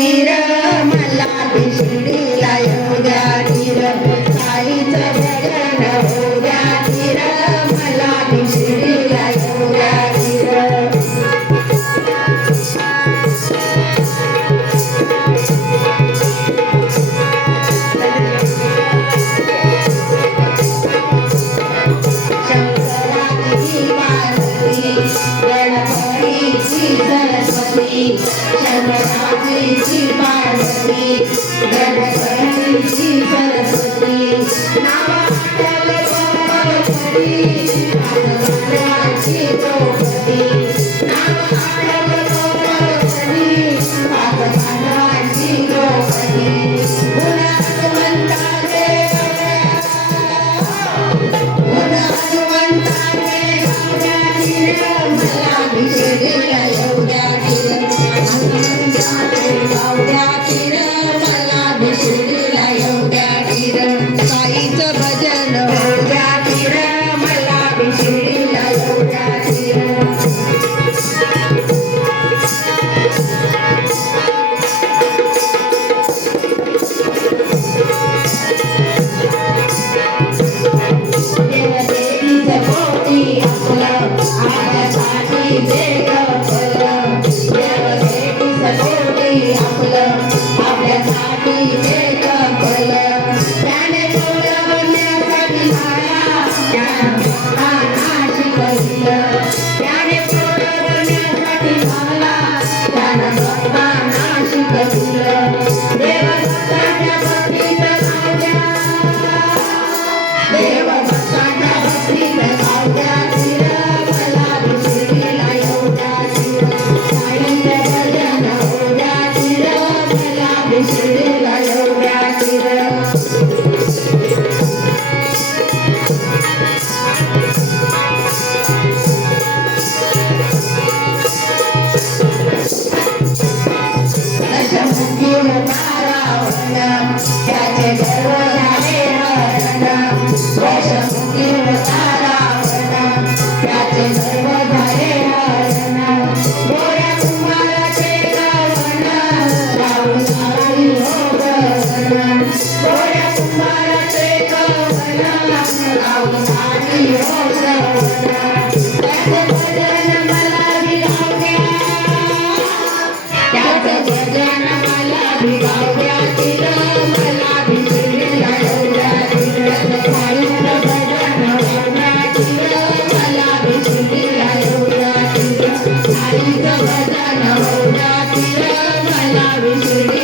गिर मला भिशिडीला येऊ द्या गिर साईचं भजन होऊ द्या गिर मला भिशिडीला येऊ द्या गिर शंकराची पार्वती गणपतीची सरस्वती नावाटल कोमलपती पादवाची द्रौपदी नावाटल कोमलपती पादवाची द्रौपदी गुणवंता देव मला भिशिडीला येऊ द्या साईचं भजन होऊ द्या गिर मला भिशिडीला येऊ द्या देवदेवीचं पोटी आपलं आपल्यासाठी वेगळं फलं देवदेवीचं पोटी आपलं आपल्यासाठी वेगळं फलं त्याने सोडवण्यासाठी माया त्यानं शिकविलं त्याने सोडवण्यासाठी मला त्यानं भक्तांना शिकविलं देवभक्ताच्या भक्तीत राहू देवभक्ताच्या भक्तीत राहू द्या गिर मला भिशिडीला येऊ द्या गिर साईचं भजन होऊ द्या गिर मला भिशिडीला येऊ द्या गिर दशमुखी रावण त्याचे गर्व झाले हरण दशमुखी रावण त्याचे गर्व झाले हरण गोऱ्या कुंभाराचे गवन राहून आली हो गवन गोऱ्या कुंभाराचे गवन राहून आली हो गवन त्याचे भजन मला भिरावू द्या त्याचं भजन मला भिरावू द्या गिर मला भिशिडीला येऊ द्या गिर साईचं भजन होऊ द्या गिर मला भिशिडीला येऊ द्या गिर साईचं भजन होऊ द्या गिर मला भिशिडीला